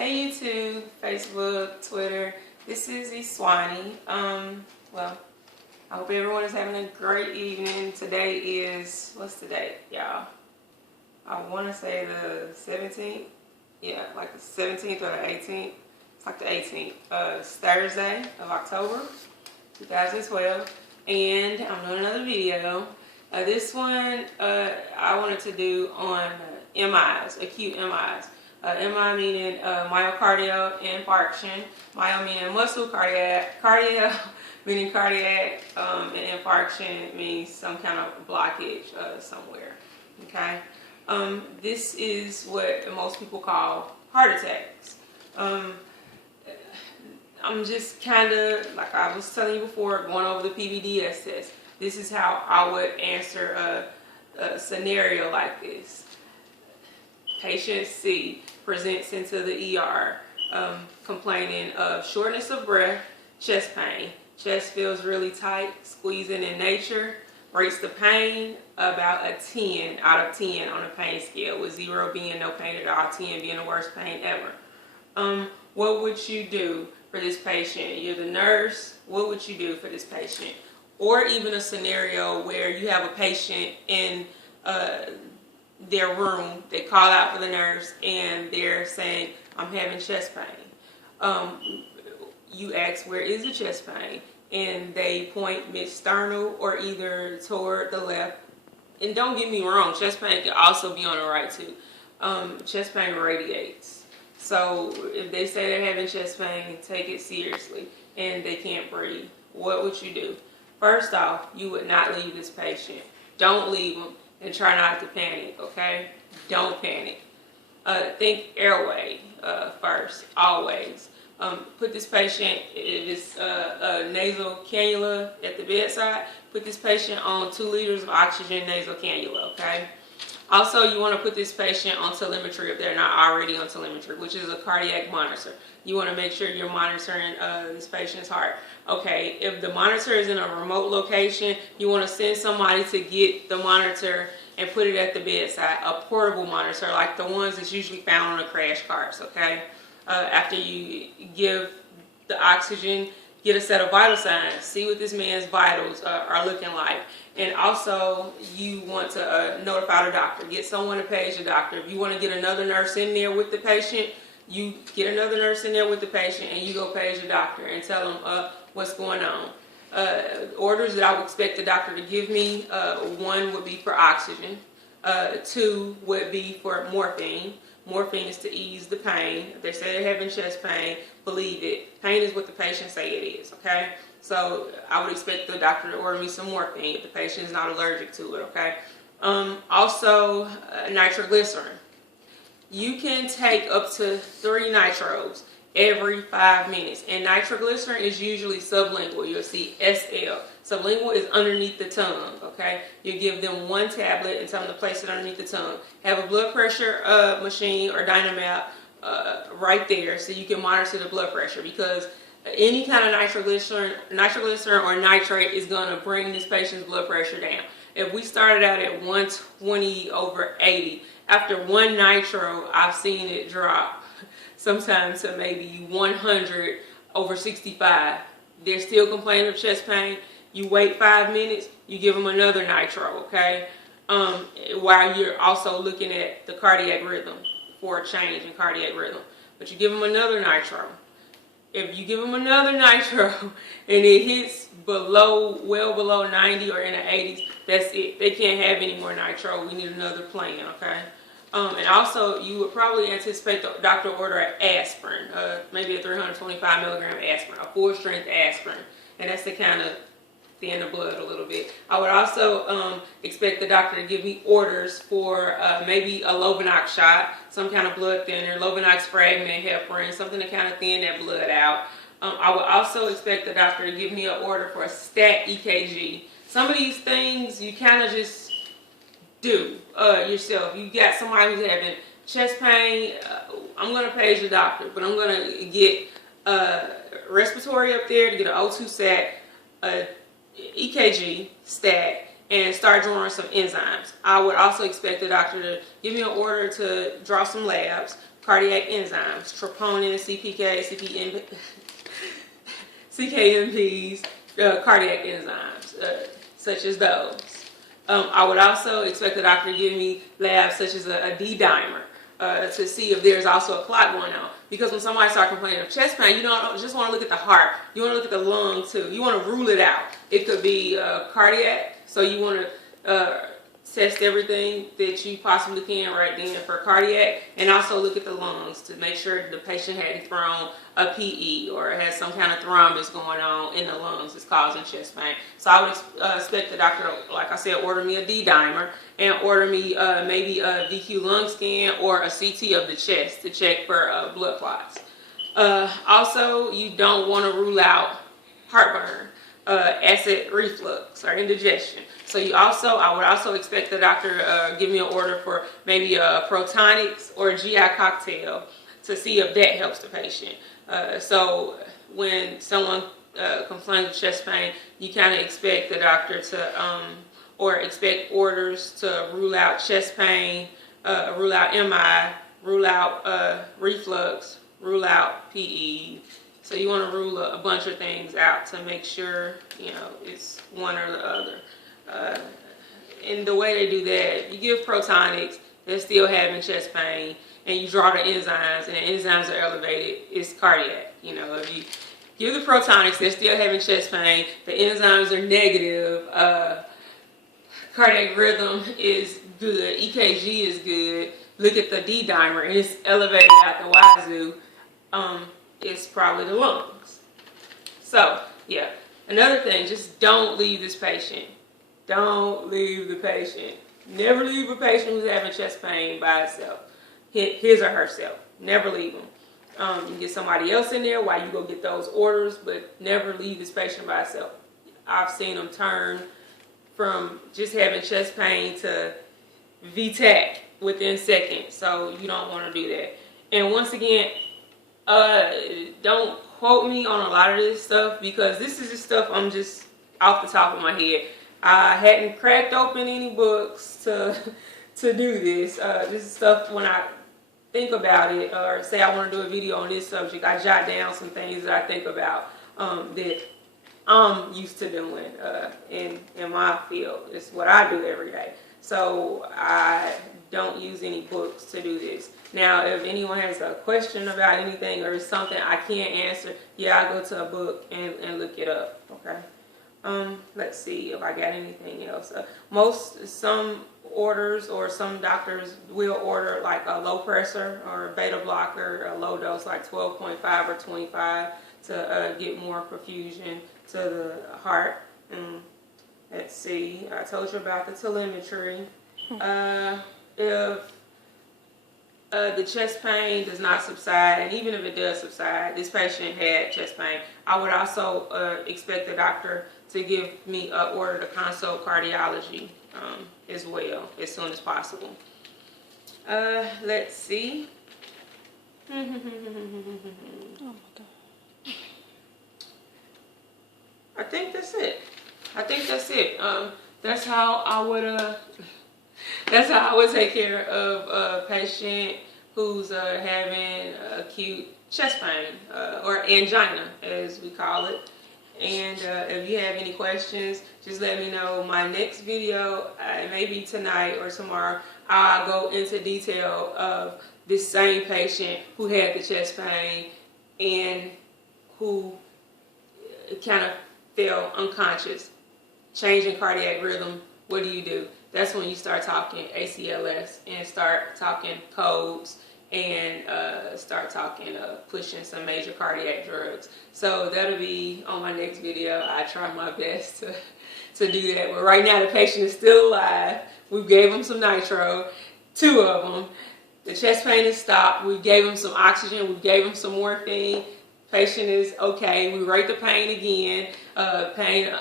Hey YouTube, Facebook, Twitter. This is Iswani. Well, I hope everyone is having a great evening. Today is, what's the date, y'all? I want to say the 17th. Yeah, like the 17th or the 18th. It's like the 18th. It's Thursday of October, 2012. And I'm doing another video. This one I wanted to do on MIs, acute MIs. MI meaning myocardial infarction, myo meaning muscle, cardio meaning cardiac, and infarction means some kind of blockage somewhere. Okay, this is what most people call heart attacks. I'm just kind of, like I was telling you before, going over the PBDS test. This is how I would answer a scenario like this. Patient C presents into the ER complaining of shortness of breath, chest pain. Chest feels really tight, squeezing in nature. Rates the pain about a 10 out of 10 on a pain scale, with 0 being no pain at all, 10 being the worst pain ever. What would you do for this patient? You're the nurse. What would you do for this patient? Or even a scenario where you have a patient in their room, they call out for the nurse and they're saying, I'm having chest pain. You ask, where is the chest pain? And they point mid-sternal or either toward the left. And don't get me wrong, chest pain can also be on the right too. Chest pain radiates. So if they say they're having chest pain, take it seriously and they can't breathe. What would you do? First off, you would not leave this patient. Don't leave them. And try not to panic, okay? Don't panic. Think airway first, always. Put this patient, if it's a nasal cannula at the bedside, put this patient on 2 liters of oxygen nasal cannula, okay? Also, you want to put this patient on telemetry if they're not already on telemetry, which is a cardiac monitor. You want to make sure you're monitoring this patient's heart. Okay, if the monitor is in a remote location, you want to send somebody to get the monitor and put it at the bedside, a portable monitor like the ones that's usually found on the crash carts, okay? After you give the oxygen, get a set of vital signs, see what this man's vitals are looking like. And also, you want to notify the doctor. Get someone to page the doctor. If you want to get another nurse in there with the patient, you get another nurse in there with the patient and you go page the doctor and tell them what's going on. Orders that I would expect the doctor to give me, 1 would be for oxygen, 2 would be for morphine. Morphine is to ease the pain. If they say they're having chest pain, believe it. Pain is what the patient say it is, okay? So I would expect the doctor to order me some morphine if the patient is not allergic to it, okay? Also, nitroglycerin. You can take up to 3 nitros every 5 minutes. And nitroglycerin is usually sublingual. You'll see SL. Sublingual is underneath the tongue, okay? You give them 1 tablet and tell them to place it underneath the tongue. Have a blood pressure machine or Dynamap right there so you can monitor the blood pressure, because any kind of nitroglycerin or nitrate is going to bring this patient's blood pressure down. If we started out at 120/80, after 1 nitro, I've seen it drop sometimes to maybe 100/65. They're still complaining of chest pain. You wait 5 minutes, you give them another nitro, okay? While you're also looking at the cardiac rhythm for a change in cardiac rhythm. But you give them another nitro. If you give them another nitro and it hits well below 90 or in the 80s, that's it. They can't have any more nitro. We need another plan, okay? And also, you would probably anticipate the doctor order an aspirin, maybe a 325 milligram aspirin, a full-strength aspirin, and that's to kind of thin the blood a little bit. I would also expect the doctor to give me orders for maybe a Lovenox shot, some kind of blood thinner, Lovenox fragment, heparin, something to kind of thin that blood out. I would also expect the doctor to give me an order for a stat EKG. Some of these things you kind of just do yourself. You got somebody who's having chest pain, I'm going to page the doctor, but I'm going to get respiratory up there to get an O2 sat, EKG, stat, and start drawing some enzymes. I would also expect the doctor to give me an order to draw some labs, cardiac enzymes, troponin, CPK, CKMPs, cardiac enzymes, such as those. I would also expect the doctor to give me labs such as a D-dimer to see if there's also a clot going on. Because when somebody starts complaining of chest pain, you don't just want to look at the heart. You want to look at the lung too. You want to rule it out. It could be cardiac, so you want to test everything that you possibly can right then for cardiac, and also look at the lungs to make sure the patient hadn't thrown a PE or has some kind of thrombus going on in the lungs that's causing chest pain. So I would expect the doctor to, like I said, order me a D-dimer and order me maybe a VQ lung scan or a CT of the chest to check for blood clots. Also, you don't want to rule out heartburn, acid reflux, or indigestion. So I would also expect the doctor to give me an order for maybe a Protonics or a GI cocktail to see if that helps the patient. So when someone complains of chest pain, you kind of expect the doctor to, or expect orders to rule out chest pain, rule out MI, rule out reflux, rule out PE. So you want to rule a bunch of things out to make sure, it's one or the other. And the way they do that, you give Protonics, they're still having chest pain, and you draw the enzymes, and the enzymes are elevated, it's cardiac. If you give the Protonics, they're still having chest pain, the enzymes are negative, cardiac rhythm is good, EKG is good, look at the D-dimer, and it's elevated out the wazoo, it's probably the lungs. So, yeah. Another thing, just don't leave this patient. Don't leave the patient. Never leave a patient who's having chest pain by itself. His or herself. Never leave them. You can get somebody else in there while you go get those orders, but never leave this patient by itself. I've seen them turn from just having chest pain to VTAC within seconds, so you don't want to do that. And once again, don't quote me on a lot of this stuff, because this is just stuff I'm just off the top of my head. I hadn't cracked open any books to do this. This is stuff when I think about it, or say I want to do a video on this subject, I jot down some things that I think about that I'm used to doing in my field. It's what I do every day. So I don't use any books to do this. Now, if anyone has a question about anything or something I can't answer, yeah, I'll go to a book and look it up, okay? Let's see if I got anything else. Some orders or some doctors will order like a low pressor or a beta blocker, a low dose like 12.5 or 25 to get more perfusion to the heart. Let's see, I told you about the telemetry. If the chest pain does not subside, and even if it does subside, this patient had chest pain, I would also expect the doctor to give me an order to consult cardiology as well, as soon as possible. Let's see. Oh my God. I think that's it. That's how I would take care of a patient who's having acute chest pain or angina, as we call it. And if you have any questions, just let me know. My next video, maybe tonight or tomorrow, I'll go into detail of this same patient who had the chest pain and who kind of fell unconscious. Changing cardiac rhythm, what do? That's when you start talking ACLS and start talking codes and start talking pushing some major cardiac drugs. So that'll be on my next video. I try my best to do that. But right now the patient is still alive. We gave him some nitro, 2 of them. The chest pain is stopped. We gave him some oxygen. We gave him some morphine. Patient is okay. We rate the pain again. Pain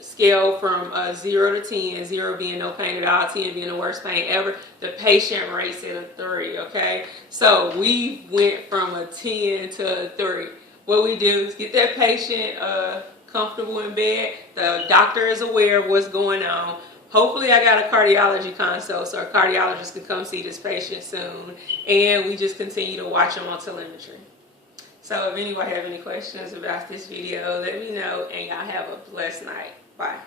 scale from 0 to 10, 0 being no pain at all, 10 being the worst pain ever. The patient rates it a 3, okay? So we went from a 10 to a 3. What we do is get that patient comfortable in bed. The doctor is aware of what's going on. hopefully I got a cardiology consult so a cardiologist can come see this patient soon, and we just continue to watch them on telemetry. So if anybody have any questions about this video, let me know, and y'all have a blessed night. Bye.